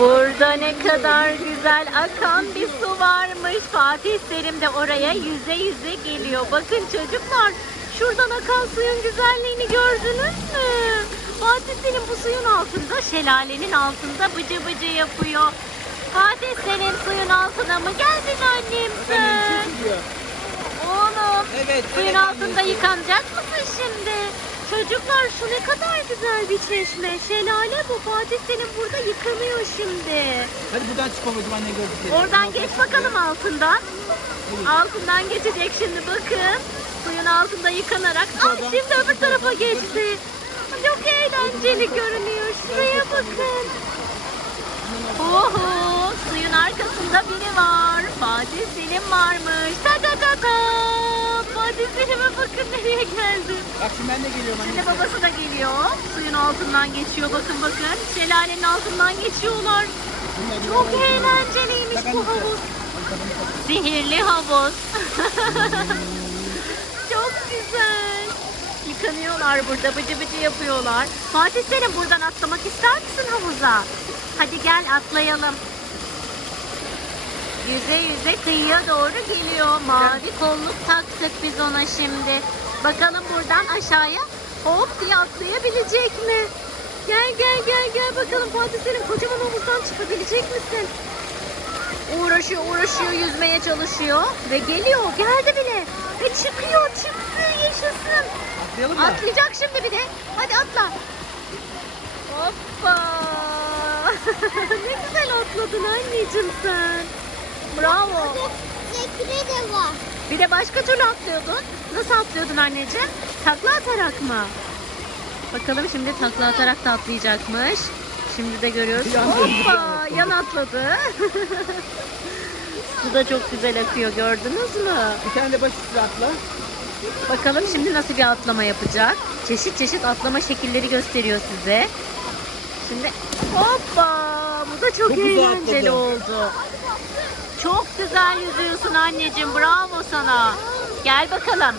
Burada ne kadar güzel akan bir su varmış. Fatih Selim de oraya yüze yüze geliyor. Bakın çocuklar şuradan akan suyun güzelliğini gördünüz mü? Fatih Selim bu suyun altında şelalenin altında bıcı bıcı yapıyor. Fatih Selim suyun altına mı geldin annem sen? Oğlum Evet, suyun evet altında anneciğim. yıkanacak mısın şimdi? Çocuklar şu ne kadar güzel bir çeşme. Şelale bu. Fatih Selim burada yıkanıyor şimdi. Hadi buradan çıkalım o zaman ne gördük. Oradan geç bakalım altından. Altından geçecek şimdi bakın. Suyun altında yıkanarak. Ay şimdi öbür tarafa geçti. Çok eğlenceli görünüyor. Şuraya bakın. Oho, suyun arkasında biri var. Fatih Selim varmış. Ta ta ta ta. Selim'e bakın nereye geldi. Bak şimdi ben de geliyorum anne. Şimdi babası da geliyor. Suyun altından geçiyor. Bakın bakın. Şelalenin altından geçiyorlar. Çok eğlenceliymiş bu havuz. Sihirli havuz. Çok güzel. Yıkanıyorlar burada. Bıcı bıcı yapıyorlar. Fatih Selim buradan atlamak ister misin havuza? Hadi gel atlayalım. Yüze yüze kıyıya doğru geliyor. Mavi kolluk taktık biz ona şimdi. Bakalım buradan aşağıya hop diye atlayabilecek mi? Gel gel gel gel bakalım Fatih Selim kocaman havuzdan çıkabilecek misin? Uğraşıyor uğraşıyor yüzmeye çalışıyor ve geliyor geldi bile ve çıkıyor çıktı yaşasın. Atlayalım mı? Atlayacak şimdi bir de. Hadi atla. Hoppa. ne güzel atladın anneciğim sen. Bravo. Zekre de var. Bir de başka türlü atlıyordun. Nasıl atlıyordun anneciğim? Takla atarak mı? Bakalım şimdi takla atarak da atlayacakmış. Şimdi de görüyoruz. Hoppa yan atladı. Su da çok güzel akıyor gördünüz mü? Bir tane de baş üstüne atla. Bakalım şimdi nasıl bir atlama yapacak. Çeşit çeşit atlama şekilleri gösteriyor size. Şimdi hoppa bu da çok, Çok eğlenceli oldu. Çok güzel yüzüyorsun anneciğim bravo sana. Gel bakalım.